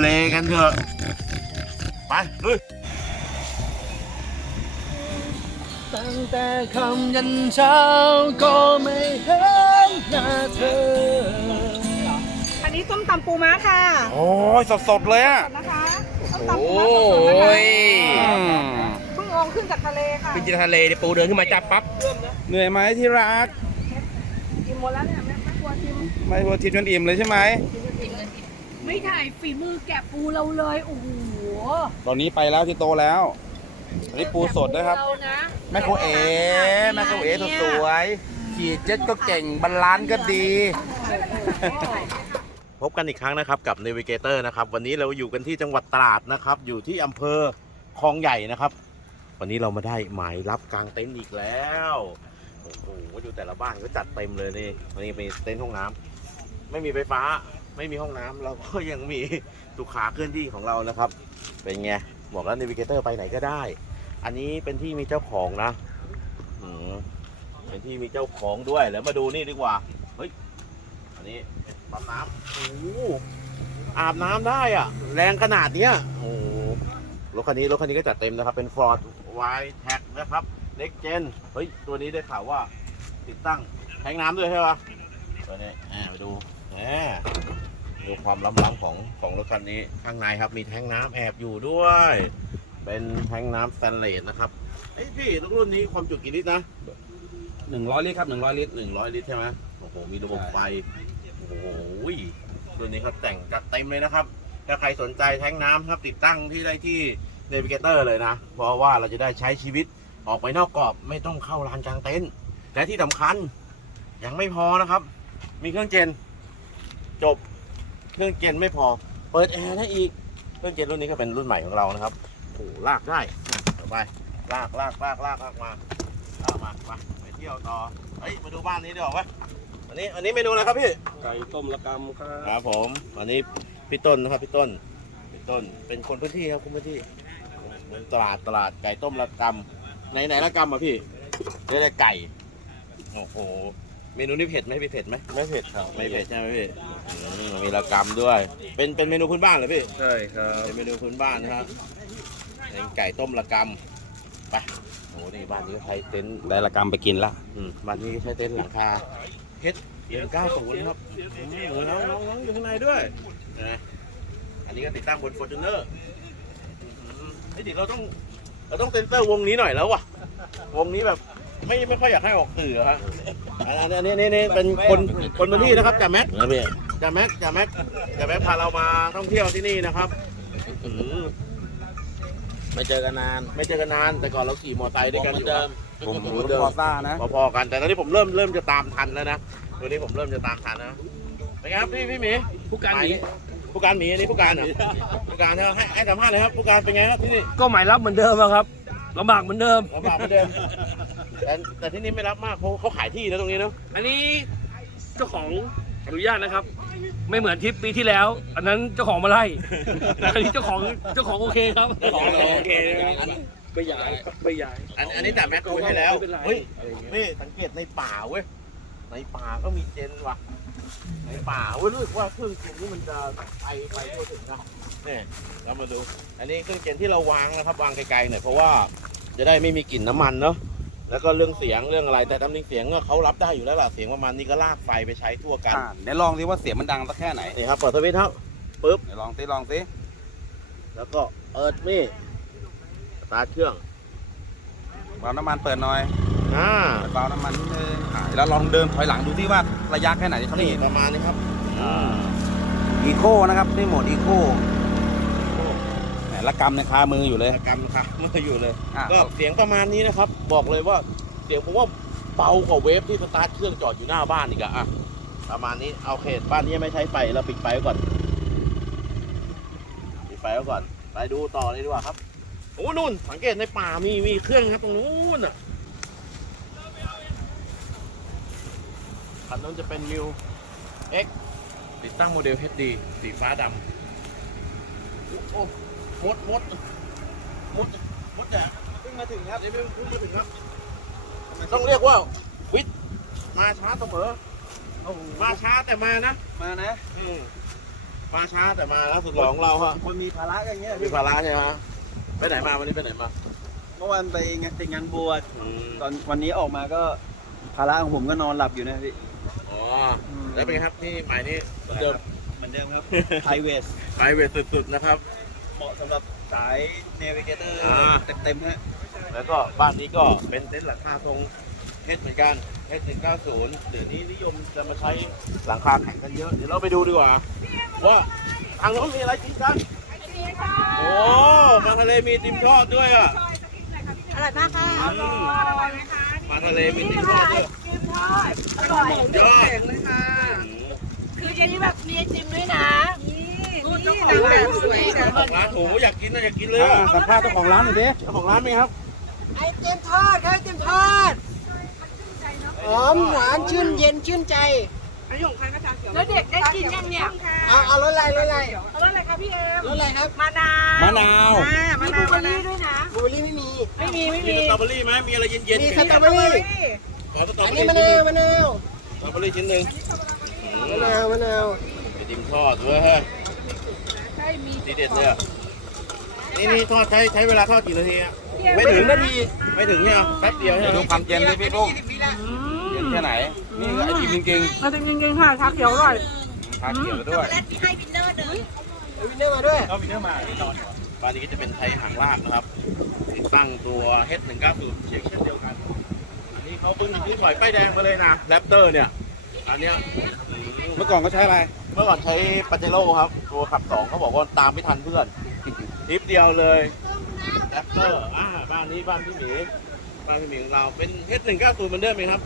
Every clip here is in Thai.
เล่นน้ำทะเลกันเถอะ ไปลุยตั้งแต่คำยันเช้าก็ไม่เห็นหน้าเธอ อันนี้ส้มตำปูม้าค่ะโอ้ยสดๆเลยอะ สดนะคะส้มตำปูม้าสดๆนะคะเพิ่งออกขึ้นจากทะเลค่ะขึ้นจากทะเลเนี่ยปูเดินขึ้นมาจับปั๊บ เหนื่อยไหมที่รัก กินหมดแล้วเนี่ยแม่แม่ครัวชิมไม่พอทิพย์จนอิ่มเลยใช่ไหม ไม่ถ่ายฝีมือแกะปูเราเลยโอ้โหตอนนี้ไปแล้วที่โตแล้วอันนี้ปูสดนะครับเรานะแม่ครูเอ๋แม่ครูเอ๋สดสวยขี่เจ็ตก็เก่งบรรลานซ์ก็ดี พบกันอีกครั้งนะครับกับ Navigator นะครับ วันนี้เราอยู่กันที่จังหวัดตราดนะครับ อยู่ที่อำเภอคลองใหญ่นะครับ วันนี้เรามาได้หมายรับกลางเต็นท์อีกแล้วโอ้โหดูแต่ละบ้านก็จัดเต็มเลยนี่วันนี้มีเต็นท์ห้องน้ำไม่มีไฟฟ้า ไม่มีห้องน้ำเราก็ยังมีสุขาเคลื่อนที่ของเรานะครับ เป็นไงบอกแล้ว Navigator ไปไหนก็ได้ อันนี้เป็นที่มีเจ้าของนะอืมเป็นที่มีเจ้าของด้วยแล้วมาดูนี่ดีกว่าเฮ้ยอันนี้เป็นปั๊มน้ำโอ้โหอาบน้ำได้อะแรงขนาดเนี้ยโอ้โหรถคันนี้รถคันนี้ก็จัดเต็มนะครับ เป็น Ford Y Tech นะครับ Next Gen เฮ้ยตัวนี้ได้ข่าวว่าติดตั้งแทงน้ำด้วยใช่ปะตัวนี้อ่าไปดู แหมดูความล้ำๆของของรถคันนี้ ข้างในครับมีแทงน้ำแอบอยู่ด้วย เป็นแทงน้ำสแตนเลสนะครับไอ้ยพี่รุ่นนี้ความจุกี่ลิตรนะหนึ่งร้อยลิตรครับหนึ่งร้อยลิตรหนึ่งร้อยลิตรใช่ไหมโอ้โหมีระบบไฟโอ้โหรุ่นนี้ครับแต่งจัดเต็มเลยนะครับ ถ้าใครสนใจแทงน้ำครับติดตั้งที่ได้ที่ Navigator เลยนะ เพราะว่าเราจะได้ใช้ชีวิตออกไปนอกกรอบไม่ต้องเข้าลานกลางเต็นท์และที่สำคัญยังไม่พอนะครับ มีเครื่องเจน จบ เครื่องเจนไม่พอ เปิดแอร์ได้อีก เครื่องเจนรุ่นนี้ก็เป็นรุ่นใหม่ของเรานะครับโอ้โหลากได้ต่อไปลากลากลากลากลากมาลากมาไปไปเที่ยวต่อเฮ้ยมาดูบ้านนี้ดีกว่าไหมอันนี้อันนี้เมนูอะไรครับพี่ไก่ต้มละกำครับครับผมอันนี้พี่ต้นนะครับพี่ต้นพี่ต้นเป็นคนพื้นที่ครับคนพื้นที่เมืองตลาดตลาดไก่ต้มระกำไหนไหนระกำอะพี่เรียกอะไรไก่โอ้โห เมนูนี้เผ็ดไหมพี่เผ็ดไหมไม่เผ็ดครับไม่เผ็ดใช่ไหมพี่อืมมีระกำด้วย เป็นเป็นเมนูพื้นบ้านเหรอพี่ ใช่ครับเป็นเมนูพื้นบ้านนะครับเป็นไก่ต้มระกำไปโอ้โหนี่บ้านนี้ก็ใช้เต็นท์ได้ละกำไปกินละอืมบ้านนี้ใช้เต็นท์หลังคาเฮ็ดเดือนเก้าศูนย์ครับอืมน้องน้องน้องอยู่ข้างในด้วยนะอันนี้ก็ติดตั้งบนฟอร์จูเนอร์ไอ้ยเดิเราต้องเราต้องเซ็นเซอร์วงนี้หน่อยแล้วว่ะวงนี้แบบ ไม่ไม่ค่อยอยากให้ออกสื่ออะครับอันนี้อันนี้อันนี้นี่เป็นคนคนพื้นที่นะครับจ่าแม็กนะพี่จ่าแม็กจ่าแม็กจ่าแม็กพาเรามาท่องเที่ยวที่นี่นะครับอืมไม่เจอกันนาน ไม่เจอกันนาน แต่ก่อนเราขี่มอเตอร์ไซค์ด้วยกันอยู่ครับผมเหรมือนถเดิมฟอร์ซ่านะพอๆกัน แต่ตอนนี้ผมเริ่มเริ่มจะตามทันแล้วนะตัวนี้ผมเริ่มจะตามทันนะเป็นไงครับพี่พี่หมีผู้การหนีผู้การหมีอันนี้ผู้การเหรอผู้การนะให้ให้สัมภาษณ์เลยครับผู้การเป็นไงครับที่นี่ก็หมายรับเหมือนเดิมอะครับ ลำบากเหมือนเดิม ลำบากเหมือนเดิมแต่แต่ที่นี่ไม่รับมากเพราะเขาขายที่นะตรงนี้เนาะอันนี้เจ้าของอนุญาตนะครับ ไม่เหมือนทริปปีที่แล้ว อันนั้นเจ้าของมาไล่แต่อันนี้เจ้าของเจ้าของโอเคครับเจ้าของโอเคนะครับไม่ย้ายไม่ย้ายอันอันนี้แต่แม็กคุยให้แล้วไม่เป็นไรเฮ้ยนี่สังเกตในป่าเว้ยในป่าก็มีเจนว่ะในป่าเว้ยรู้สึกว่าเครื่องเจนนี่มันจะไปไปทั่วถึงนะเนี่ยเรามาดู อันนี้เครื่องเจนที่เราวางนะครับ วางไกลๆหน่อยเพราะว่าจะได้ไม่มีกลิ่นน้ำมันเนาะแล้วก็เรื่องเสียงเรื่องอะไร แต่ตำแหน่งเสียงก็เขารับได้อยู่แล้วล่ะเสียงประมาณนี้ก็ลากไฟไปใช้ทั่วกันอ่าเดี๋ยวลองดิว่าเสียงมันดังสักแค่ไหนนี่ครับเปิดสวิตช์ครับปึ๊บเดี๋ยวลองสิลองสิแล้วก็เอิดมี่สตาร์ทเครื่องวาล์วน้ำมันเปิดหน่อยอ่าเปิดวาล์วน้ำมันนิดนึงอ่าแล้วลองเดินถอยหลังดูที่ว่าระยะแค่ไหนครับนี่นี่ประมาณนี้ครับอีโคนะครับนี่โหมดอีโคแหม ละกำในคามืออยู่เลย กรรมค่ะเมื่ออยู่เลย อะ ก็เสียงประมาณนี้นะครับ บอกเลยว่าเสียงผมว่าเบากว่าเวฟที่สตาร์ทเครื่องจอดอยู่หน้าบ้านอีกอะอะประมาณนี้เอาเขตบ้านนี้ไม่ใช้ไฟเราปิดไฟไว้ก่อนปิดไฟไว้ก่อน ไปดูต่อเลยดีกว่าครับโอ้นู่นสังเกตในป่ามีมีเครื่องครับตรงนู้นอะคันนู้นจะเป็นมิว X ติดตั้งโมเดล HD สีฟ้าดำโอ้โอ้ มดมดมดมดอะเพิ่งมาถึงครับเดี๋ยวเพิ่งเพิ่งมาถึงครับ ต้องเรียกว่า วิทย์มาช้าเสมอมาช้าแต่มานะ มานะอืมมาช้าแต่มาแล้วสุดหล่อของเราฮะคนมีภาระกันเงี้ยมีภาระใช่ไหมไปไหนมาวันนี้ไปไหนมาเมื่อวานไปงานติดงานบวชอืมตอนวันนี้ออกมาก็ภาระของผมก็นอนหลับอยู่นะพี่อ๋อแล้วเป็นไงครับที่หมายนี้เหมือนเดิมเหมือนเดิมครับไฮเวสไปเวทสุดๆนะครับ เหมาะสำหรับสายเนวิเกเตอร์อ่า เต็มๆฮะแล้วก็บ้านนี้ก็เป็นเต็นท์หลังคาทรงเฮดเหมือนกันเฮดถึง90เดี๋ยวนี้นิยมจะมาใช้หลังคาแข่งกันเยอะ เดี๋ยวเราไปดูดีกว่า ว่าทางโน้นมีอะไรกินกันโอ้มาทะเลมีติมทอดด้วยอะอร่อยมากค่ะอืมมาทะเลมีติมทอดด้วยอร่อยยอดเลยค่ะอืมคือจะนี้แบบมีไอติมด้วยนะ นี่เจ้าของร้านสวยจังเจ้าของร้านโอ้โหอยากกินนะอยากกินเลยอะสัมภาษณ์เจ้าของร้านหน่อยดิเจ้าของร้านไหมครับ ไอติมทอดครับไอติมทอดหอมหวานชื่นเย็นชื่นใจแล้วเด็กได้กินยังเนี่ยเอาเอารสอะไรรสอะไรเอาแล้วอะไรคะพี่เอ็มรสอะไรครับมะนาวมะนาวอ่ามะนาวมะนาวด้วยนะบลูเบอร์รี่ไม่มีไม่มีไม่มีมีสตรอเบอรี่ไหมมีอะไรเย็นๆมีไหสตรอเบอรี่ขอสตรออันเบอนี้รี่มะนาวมะนาวสตรอเบอรี่ชิ้นหนึ่งอืมะนาวมะนาวไอติมทอดด้วยเฮ้ ยดีเด็ดเลยอะนี่นี่ทอดใช้ใช้เวลาทอดกี่นาทีอะไม่ถึงนาทีไม่ถึงเนี่ยแป๊บเดียวใช่ไหมดูความเย็นดิพี่ปุ้มเย็นแค่ไหน นี่ก็ไอติมจริงมาจริงจริงๆค่ะชาเขียวอร่อยๆทาเขียวด้วยเอาวินเนอร์มาด้วยก็มีเนื้อมาแน่นอนบ้านนี้ก็จะเป็นไทยหางลากนะครับติดตั้งตัว H190 เสียงเช่นเดียวกัน อันนี้เขาเพิ่งซื้อถอยป้ายแดงมาเลยนะแรปเตอร์เนี่ย อันเนี้ยอืมเมื่อก่อนก็ใช้อะไร เมื่อก่อนใช้ปาเจโร่ครับ ตัวขับสองเขาบอกว่าตามไม่ทันเพื่อนทริปเดียวเลยแรปเตอร์อ่าบ้านนี้บ้านพี่หมีบ้านพี่หมีของเราเป็น H190 เหมือนเดิมไหมครับ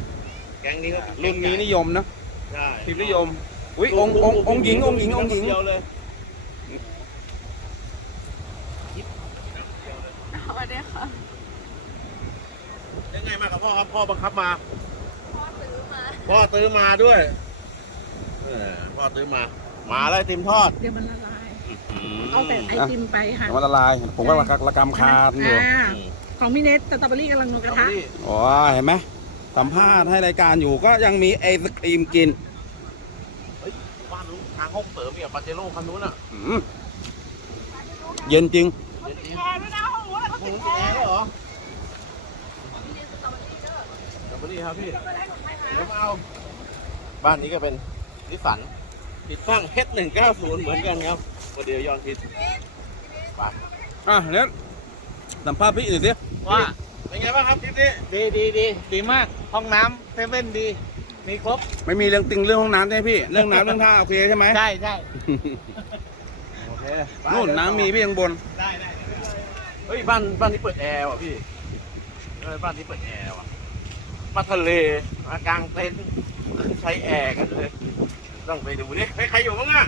แก๊งนี้ก็รุ่นนี้นิยมนะใช่ทีมนิยม อุ้ยองค์องค์องค์หญิงองค์หญิงองค์หญิงเดียวเลยสวัสดีค่ะยังไงมากับพ่อครับพ่อบังคับมา พ่อซื้อมา พ่อซื้อมาด้วย เออพ่อซื้อมา มาแล้วไอติมทอดเดี๋ยวมันละลายอืมเอาแต่ไอติมไปค่ะมันละลาย ผมว่าระกระกำคาญอยู่อ่า ของพี่เนทสตรอเบอรี่กำลังลงกระทะนี่โอ้ยเห็นไหมสัมภาษณ์ให้รายการอยู่ก็ยังมีไอศครีมกินเฮ้ยบ้านนู้นทางห้องเสริมเนี่ยปาเจโร่คันนู้นอะอืมเย็นจริงเย็นจริงแอร์ด้วยนะห้องนู้นห้องนู้นติดแอร์ด้วยเหรอสตรอเบอรี่ครับพี่เดี๋ยวมาเอา บ้านนี้ก็เป็น นิสสันติดตั้ง H190 เหมือนกันครับตัวเดียวยอนทิศไปอะเนี่ยสัมภาษณ์พี่อื่นสิว่าเป็นไงบ้างครับทริปนี้ดีดีดีดีมาก ห้องน้ำเซเว่นดี มีครบ ไม่มีเรื่องติงเรื่องห้องน้ำใช่ไหมพี่ เรื่องน้ำเรื่องท่าโอเคใช่ไหมใช่ใช่โอเคนู่นน้ำมีพี่ข้างบน ได้ได้เฮ้ยบ้านบ้านนี้เปิดแอร์ว่ะพี่เออบ้านนี้เปิดแอร์ว่ะมาทะเลมากลางเต็นท์ ใช้แอร์กันเลยต้องไปดูนี่ใครอยู่บ้างอะ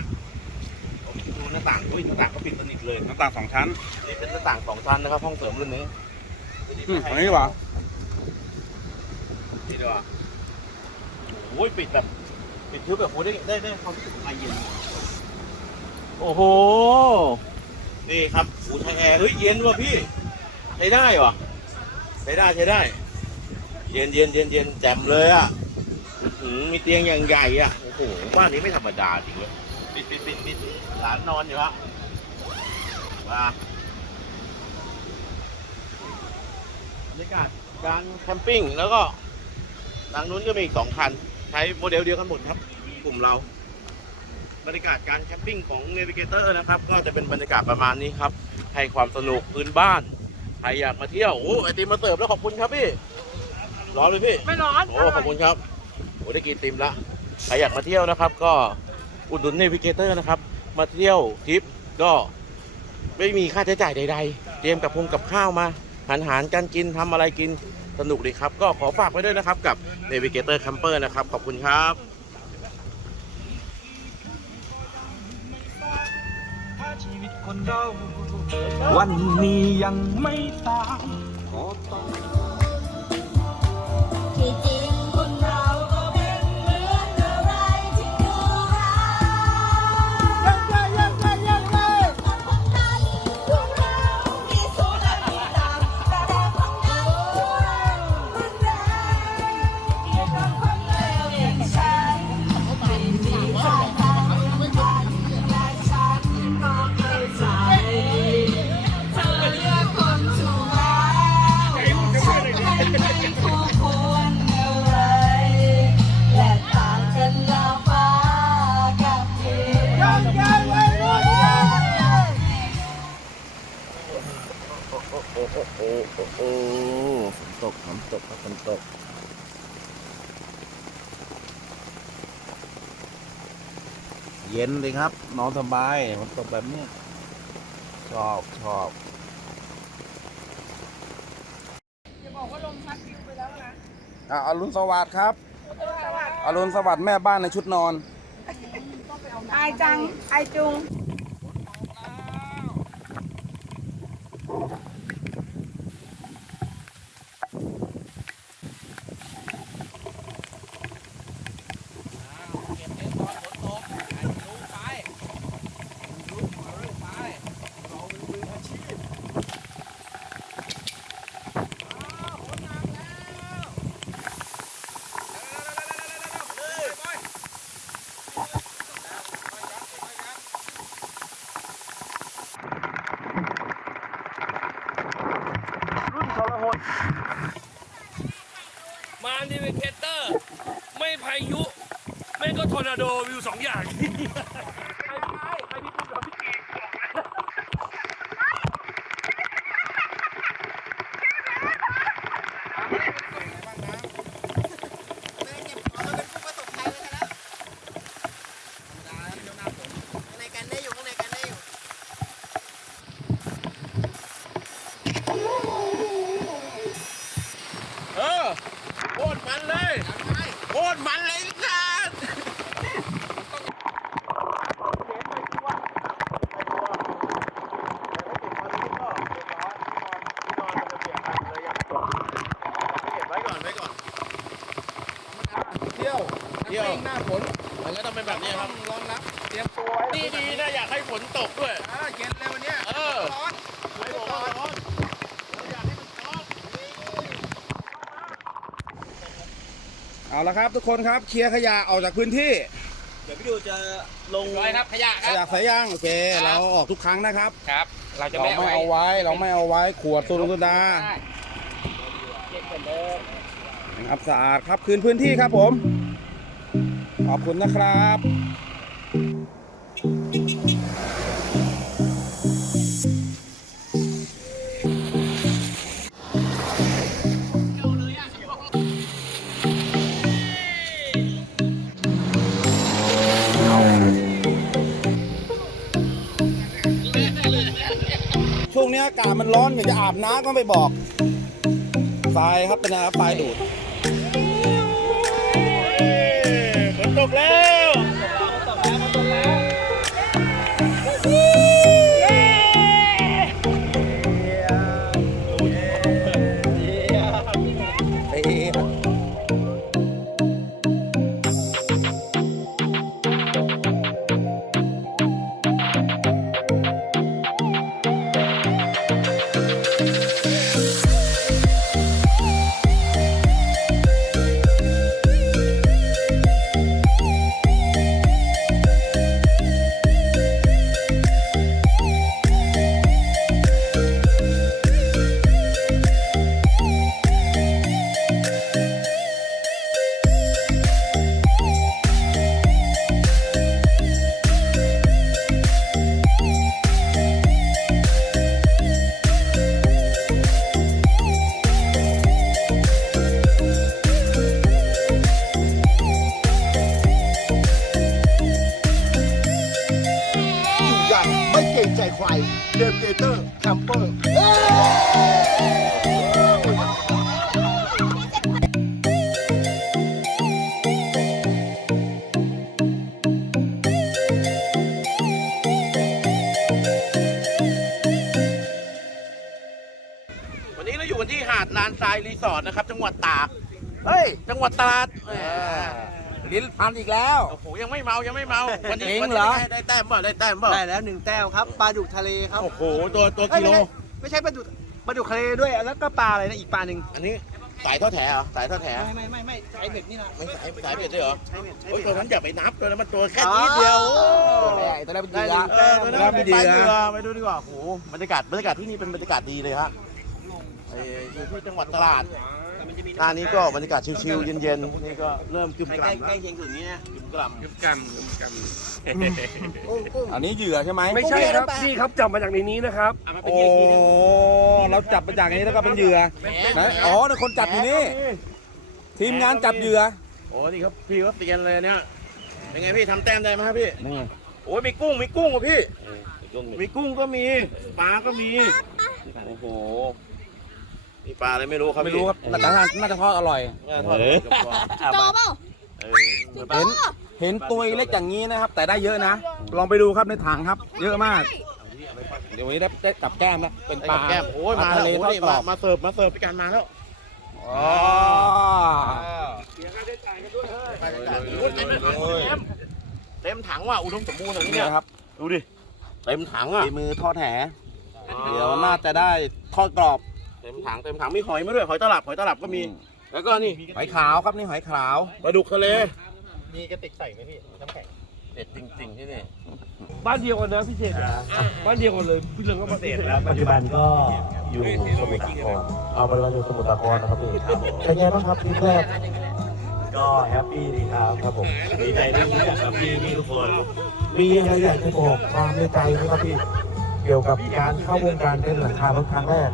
ผมดูหน้าต่างอุ้ยหน้าต่างเขาปิดสนิทเลยหน้าต่างสองชั้นนี่เป็นหน้าต่างสองชั้นนะครับห้องเสริมรุ่นนี้อืมอันนี้ดีกว่านี่ดีกว่าโอ้ยปิดแบบปิดทึบแบบโอ้ได้ได้ได้ความรู้สึกของไอเย็นโอ้โหนี่ครับอูใช้แอร์เฮ้ยเย็นว่ะพี่ใช้ได้ว่ะใช้ได้ใช้ได้ เย็นเย็นเย็นเย็นแจ่มเลยอะอื้อ หือมีเตียงอย่างใหญ่อะ โอ้โห บ้านนี้ไม่ธรรมดาจริงเว้ยปิดปิดปิดปิดหลานนอนอยู่ฮะมาบรรยากาศการแคมปิ้งแล้วก็ทางนู้นก็มีอีกสองคัน ใช้โมเดลเดียวกันหมดครับ กลุ่มเรา บรรยากาศการแคมปิ้งของ Navigator นะครับ ก็จะเป็นบรรยากาศประมาณนี้ครับ ให้ความสนุกพื้นบ้าน ใครอยากมาเที่ยว โอ้ไอติมมาเสิร์ฟแล้วขอบคุณครับพี่ ร้อนเลยพี่ ไม่ร้อน โอ้ ขอบคุณครับ โอ้ได้กินติมละใครอยากมาเที่ยวนะครับ ก็อุดหนุนเนวิเกเตอร์นะครับ มาเที่ยวทริปก็ไม่มีค่าใช้จ่ายใด ๆ เตรียมกับพงกับข้าวมาหันหารกันกินทำอะไรกินสนุกดีครับ ก็ขอฝากไว้ด้วยนะครับกับ Navigator Camper นะครับ ขอบคุณครับวันนี้ยังไม่ตายที่ โอ้โอ้โอ้ฝนตกฝนตกครับฝนตกเย็นเลยครับ นอนสบายฝนตกแบบนี้ ชอบชอบจะบอกว่าลมพัดฟิวไปแล้วนะอะอรุณสวัสดิ์ครับ อรุณสวัสดิ์แม่บ้านในชุดนอน อายจัง อายจุง มาดิเวเกเตอร์ ไม่พายุ ไม่ก็ทอร์ นาโดวิวสองอย่างเออโคตรมันเลยโคตรมันเลยครับ เที่ยว เที่ยว หน้าฝน มันก็ต้องเป็นแบบนี้ครับ รองรับเตรียมตัวไว้ ดีดีนะอยากให้ฝนตกด้วย อ่าเย็นเลยวันเนี้ย เออ ร้อน ไม่บอกว่าร้อนอยากให้มันร้อน เอาละ ครับ ทุกคนครับเคลียร์ขยะออกจากพื้นที่เดี๋ยวพี่ดูจะลงร้อยครับขยะคขรับ ยะใส่ย่างโอเคเราออกทุกครั้งนะครับครับ เราจะเราไม่ไม่เอาเอาไว้ ไว้เราไม่เอาไว้ขวดสุรสุดาเก็บเหมือนเดิม นะครับสะอาดครับคืนพื้นที่ครับผม ขอบคุณนะครับ ช่วงนี้อากาศมันร้อนอยากจะอาบน้ำก็ไม่บอกทรายครับเป็นนะครับทรายดูดฝนตกแล้ว เด ลิ้นพันอีกแล้ว โอ้โหยังไม่เมายังไม่เมาวันนี้จริงวันเหรนี้อได้แต้มบ่ได้แต้มบ่ได้แล้วหนึ่งแต้มครับปลาดุกทะเลครับโอ้โหตัวตัวเอ้ยกิโล ไม่ใช่ไม่ใช่ปลาดุกปลาดุกทะเลด้วยแล้วก็ปลาอะไรนะอีกปลาหนึ่งอันนี้สายทอดแถเหรอสายทอดแถไม่ไม่ไม่ไม่ใช้เบ็ดนี่นะไม่สายสายเบ็ดด้วยเหรอใช้เบ็ดใช้โอ้ยเบ็ด ตัวนั้นอย่าไปนับตัวนั้นมันตัวแค่นิดเดียวตัวแรกตัวแรกเป็นเหยื่อ เออตัวนั้นตัวแรกไปเป็นเหยื่อไปดูดีกว่าโอ้โหบรรยากาศบรรยากาศที่นี่เป็นบรรยากาศดีเลยฮะเอ่ออยู่ที่จังหวัดตราด หน้านี้ก็บรรยากาศชิลๆเย็นๆนี่ก็เริ่มกึ่มกล่ำใกล้เคียงถึงนี้นะกึ่มกล่ำยุบกันยุบกันอันนี้เหยื่อใช่ไหมไม่ใช่ครับนี่ครับจับมาจากในนี้นะครับโอ้เราจับมาจากอันนี้แล้วก็เป็นเหยื่อไหนอ๋อในคนจับอยู่นี่ทีมงานจับเหยื่อโอ้นี่ครับพี่เขาเตียนเลยเนี่ยเป็นไงพี่ทำแต้มได้ไหมครับพี่โอ้ยมีกุ้งมีกุ้งอะพี่ มีกุ้งก็มีปลาก็มี โอ้โห มีปลาอะไรไม่รู้ครับไม่รู้ครับน่าจะน่าจะทอดอร่อยเออทอดกับกรอบโตเปล่าเออเห็นเห็นตัวเล็กอย่างนี้นะครับ แต่ได้เยอะนะ ลองไปดูครับในถังครับ เยอะมาก เดี๋ยววันนี้ได้ได้กับแก้มแล้วเป็นไอ้ปลากับแก้มโอ้ยปลมาแล้วทะเลโอ้ทอดยกรมาอบมาเสิร์ฟมาเสิร์ฟพิการมาแล้วอ๋อเสียค่าใช้จ่ายกันด้วยเฮ้ยเต็มเต็มถังว่ะอุดมสมบูรณ์อย่างนี้นี่เนี่ยนะครับดูดิเต็มถังอะฝีมือทอดแหเดี๋ยวน่าจะได้ทอดกรอบ เต็มถังเต็มถังมีหอยมาด้วยหอยตลับหอยตลับก็มี แล้วก็นี่หอยขาวครับนี่หอยขาวปลาดุกทะเลมีกระติกใส่ไหมพี่น้ำแข็งเด็ดจริงๆที่นี่บ้านเดียวกันนะพี่เศษบ้านเดียวกันเลยพี่เรืองก็มาเศษแล้วปัจจุบันก็อยู่สมุทรสาครเอาปัจจุบันอยู่สมุทรสาครนะครับพี่เป็นไงบ้างครับทริปแรกก็แฮปปี้ดีครับครับผมดีใจที่ได้กับพี่พี่ทุกคน มีอะไรอยากจะบอกความในใจไหมครับพี่ เกี่ยวกับการเข้าวงการเป็นหลังคารถครั้งแรก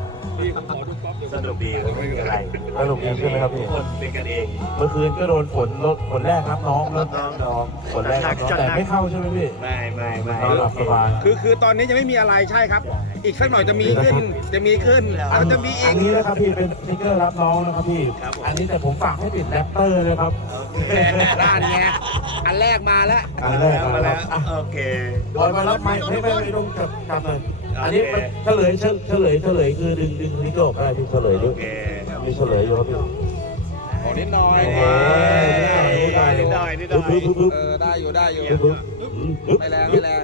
สนุกดีไม่มีอะไรสนุกดีใช่ไหมครับพี่คนเป็นกันเองเมื่อคืนก็โดนฝนรถฝนแรกครับน้องรถน้องฝนแรกครับน้องแต่ไม่เข้าใช่ไหมพี่ไม่ไม่ไม่นอนหลับสบาย คือคือตอนนี้ยังไม่มีอะไรใช่ครับ อีกสักหน่อยจะมีขึ้นจะมีขึ้นแล้วจะมีอีอักนนี้นะครับพี่เป็นสติ๊กเกอร์รับน้องนะครับพี่ อันนี้แต่ผมฝากให้ติดแรปเตอร์เลยครับ ด้านเนี้ยอันแรกมาแล้ว อันแรกมาแล้ว โอเค บอยมารับไม้ไม่ไม่ไม่ต้องจับจับเลย อันนี้มันเฉลยเฉเฉลยเฉลยคือดึงดึงนิโก้ได้พี่เฉลยด้วยมีเฉลยอยู่ครับพี่ ขอนิดหน่อยโอ้ยได้นิดหน่อยนิดหน่อย เออได้อยู่ได้อยู่ ไม่ไม่แรงไม่แรง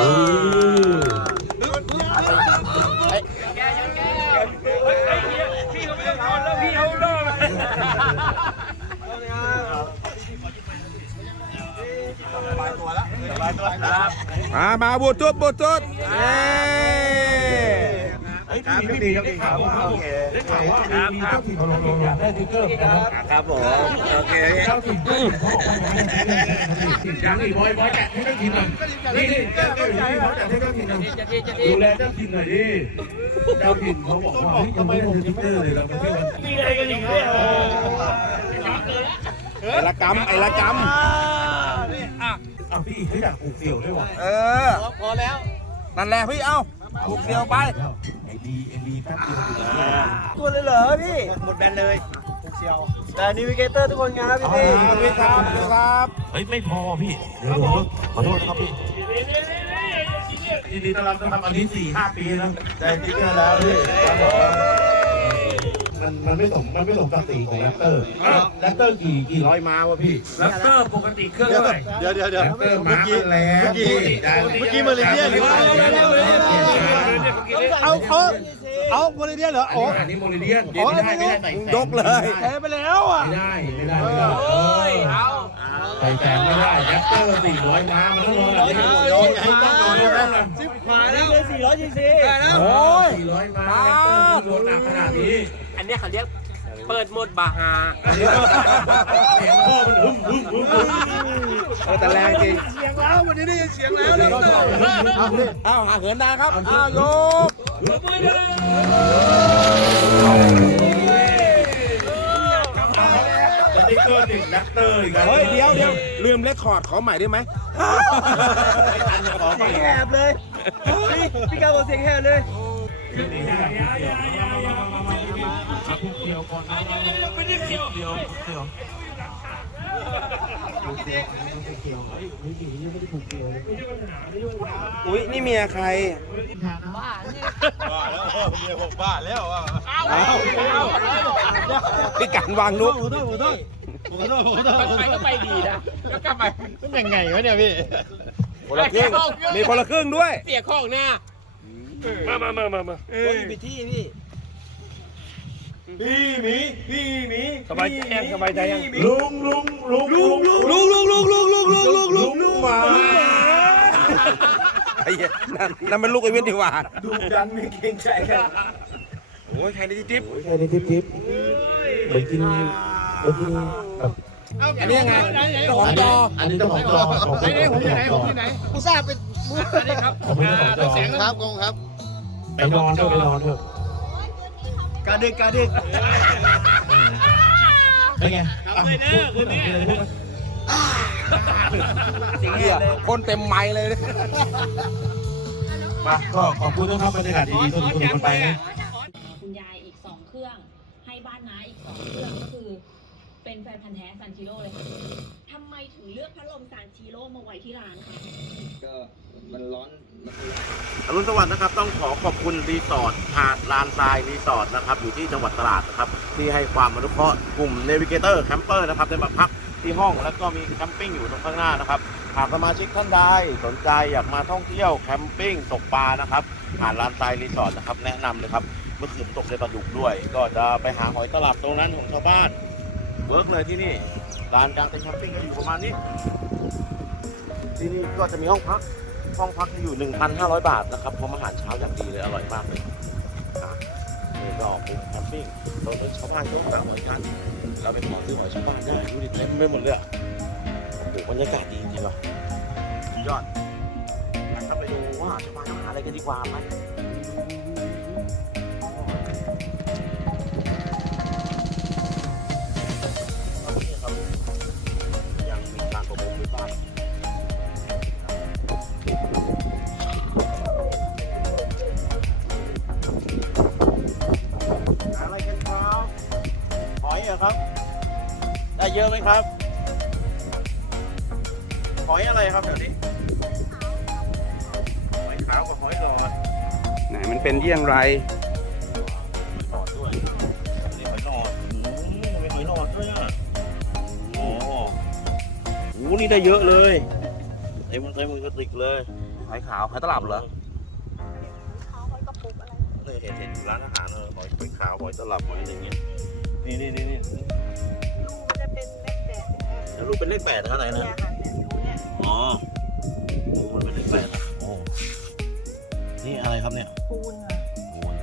พี่ มาบูตุบบูตุบเอ้ครับดีครับดีครับโอเคครับครับได้ทิกเกอร์ครับครับผมโอเคเจ้าถิ่นยังอีบอยบอยแกะให้เจ้าถิ่นหน่อยนี่เจ้าถิ่นบอยแกะให้เจ้าถิ่นหน่อยดูแลเจ้าถิ่นหน่อยดิเจ้าถิ่นเขาบอกว่าทำไมผมทิกเกอร์เลยเราไม่ได้มีอะไรกันอย่างเงี้ยไอ้ละกรรมไอ้ละกรรม อ้าวพี่เขาอยากปลูกเสี่ยวด้วยวะำเออ พอแล้ว นั่นแหละพี่ เอ้าบุกเดียวไป ไอ้ดีไอ้ดีแป๊บเดียวตัวเลยเหรอพี่ หมดแบนเลยเชียว แต่นิวิเกเตอร์ทุกคนงานพี่พี่สวัสดีครับสวัสดีครับ เฮ้ย ไม่พอพี่ เดี๋ยวเดี๋ยวขอโทษนะครับพี่ยินดีต้อนรับนะครับอันนี้สี่ห้าปีแล้วได้สติ๊กเกอร์แล้วพี่ครับผม มันมันไม่สมมันไม่สมศักดิ์ศรีของแรปเตอร์แรปเตอร์กี่กี่ร้อยม้าวะพี่แรปเตอร์ปกติเครื่องเท่าไหร่เดี๋ยวเดี๋ยวเดี๋ยวเมื่อกี้เมื่อกี้เมื่อกี้เมอริเดียนหรือว่าเอาเขาเอาโมเลเดียนเหรอโอ้อันนี้โมริเดียนไม่ได้ไม่ได้ใส่ยกเลยแพ้ไปแล้วอะไม่ได้ไม่ได้ไม่ได้เอ้ยใส่แสงไม่ได้แรปเตอร์สี่ร้อยม้ามันต้องนอนแบบนี้โยนให้ต้องนอนได้ไหมมาแล้วเลย400ซีซีโอ้ยสี่ร้อยม้าแรปเตอร์โดนหนักขนาดนี้อั นเนี้ยเขาเรียกเปิดโหมดบาฮาเสียงพ่อมันหึ่มหึ่มหึ่มหึ่มเออแต่แรงจริงเสียงแล้ววันนี้ได้ยินเสียงแล้วแล้วเอาดิเอ้าหาเหินดาครับเอ้าโยกสติ๊กเกอร์ติดแรปเตอร์อีกแล้วเฮ้ยเดี๋ยวเดี๋ยวลืมเลคคอร์ดขอใหม่ได้ไหมเสียงแหบเลยพี่พี่กาบอกเสียงแหบเลย ลูกเดียวก่อนนะไม่ได้เกี่ยวเดียวเดียวอุ้ยนี่เมียใครบ้าแล้วเมียผมบ้าแล้วอะเอาเอาพี่การวางนุ๊กผมต้องผมต้องผมต้องผมต้องไปก็ไปดีนะก็กลับไปมันยังไงวะเนี่ยพี่คนละครึ่งมีคนละครึ่งด้วยเสียข้องหน้ามามามามามาโอ้ยไปที่พี่ สบายใจยังสบายใจยัง ลุงลุงลุงลุงลุงลุงลุงลุงลุงลุงลุงลุงลุงลุงหมาไอ้เหี้ยนั่นนั่นเป็นลูกไอ้เวียนดีกว่าดุดันไม่เกรงใจกันโอ้ยใครได้จิ๊บโอ้ยแค่นี้ทิปทิปเหมือนกินเหมือนกินแบบอันนี้ยังไงเจ้าของจออันนี้เจ้าของจอของไหนไหนผมอยู่ไหนผมอยู่ไหนกูทราบเป็นมูอันนี้ครับผมเป็นเจ้าของจอเสียงครับกงครับไปนอนเถอะไปนอนเถอะ กาดึกกาดึกเป็นไงทำเลยเด้อคืนนี้เฮียคนเต็มไม้เลยมาก็ขอบคุณนะครับบรรยากาศดีๆสนุกๆกันไปนะคุณยายอีกสองเครื่อง ให้บ้านน้าอีกสองเครื่องก็คือ เป็นแฟนพันธ์แท้ซันชิโร่เลยค่ะทำไมถึงเลือกพัดลมซันชิโร่มาไว้ที่ร้านคะ อรุณสวัสดิ์นะครับต้องขอขอบคุณรีสอร์ทหาดลานทรายรีสอร์ทนะครับอยู่ที่จังหวัดตราดนะครับที่ให้ความอนุเคราะห์กลุ่มเนวิเกเตอร์แคมเปอร์นะครับได้มาพักที่ห้องแล้วก็มีแคมปิ้งอยู่ตรงข้างหน้านะครับหากสมาชิกท่านใดสนใจอยากมาท่องเที่ยวแคมปิ้งตกปลานะครับหาดลานทรายรีสอร์ทนะครับแนะนำเลยครับเมื่อคืนตกในปลาดุกด้วย ก็จะไปหาหอยตลับตรงนั้นของชาวบ้านเวิร์กเลยที่นี่ลานกลางเต็นท์แคมปิ้งก็อยู่ประมาณนี้ที่นี่ก็จะมีห้องพัก ห้องพักอยู่ 1,500 บาทนะครับพร้อมอาหารเช้าอย่างดีเลยอร่อยมากเลยครับนี่ก็เป็นแคมปิ้งเราเป็นชาวบ้านเขาหาหอยกันเราไปขอซื้อหอยชาวบ้านได้ดูดิเต็มไปหมดเลยโอ้โหบรรยากาศดีจริงๆว่ะสุดยอดถ้าไปดูว่าชาวบ้านเขาหาอะไรกันดีกว่าไหม ได้เยอะไหมครับ หอยอะไรครับแถวนี้ หอยขาวกับหอยหลอดไหนมันเป็นเยี่ยงไรหลอดด้วยนี่หอยหลอดอืมมีหอยหลอดด้วยอะโอ้โหโอ้โหนี่ได้เยอะเลยเต็มเต็มมือกระติกเลยหอยขาวหอยตลับเหรอเนี่ยเห็นเห็นอยู่ร้านอาหารเออหอยหอยขาวหอยตลับหอยอะไรเงี้ยนี่นี่นี่นี่ลูกมัน แล้วรูปเป็นเลขแปดนะครับไหนนะ เนี่ยค่ะเนี่ยดูเนี่ยอ๋อโอ้มันเป็นเลขแปดนะโอ้นี่อะไรครับเนี่ยปูนค่ะโอ้ย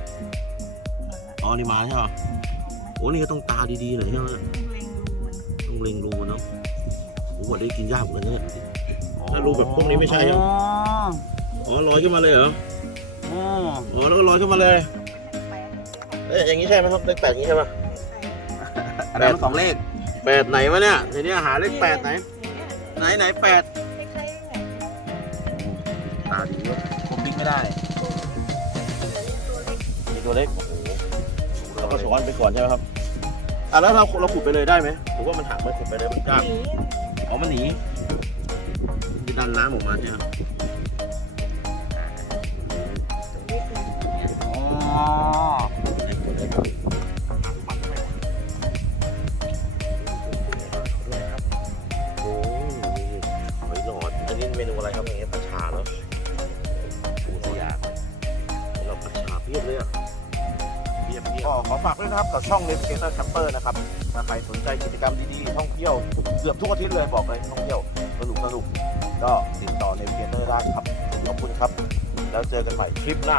อ๋อนี่มาใช่ไหมโอ้นี่ก็ต้องตาดีๆหน่อยใช่ไหมต้องเล็งดูมันต้องเล็งรูเนาะโอ้โหได้กินยากเหมือนกันเนี่ยถ้ารูแบบพวกนี้ไม่ใช่เหรออ๋อลอยขึ้นมาเลยเหรอ อ๋ออ๋อแล้วก็ลอยขึ้นมาเลยเอ๊ะอย่างนี้ใช่ไหมครับเลขแปดอย่างนี้ใช่ปะอันนั้นมันสองเลข แปดไหนวะเนี่ยทีนี้หาเลขแปดไหน ไหนไหนแปดตาดีด้วยผมบิ๊กไม่ได้มีตัวเล็กโอ้โหเราก็สอนไปก่อนใช่ไหมครับอะแล้วเราเราขุดไปเลยได้ไหมหรือว่ามันหักมันขุดไปเลยมันยากอ๋อมันหนีมันจะดันน้ำออกมาใช่ไหมอ๋อ มนูอะไรครับอย่างเงี้ยปลาชาแล้วปูสยามเราปลาชาเพียบเลยอะเพียบเพียบก็ขอฝากด้วยนะครับกับช่อง Navigator Camper นะครับถ้าใครสนใจกิจกรรมดีๆท่องเที่ยวเกือบทุกอาทิตย์เลยบอกเลยท่องเที่ยวสนุกสนุกก็ติดต่อ Navigator ได้ครับขอบคุณครับ แล้วเจอกันใหม่คลิปหน้า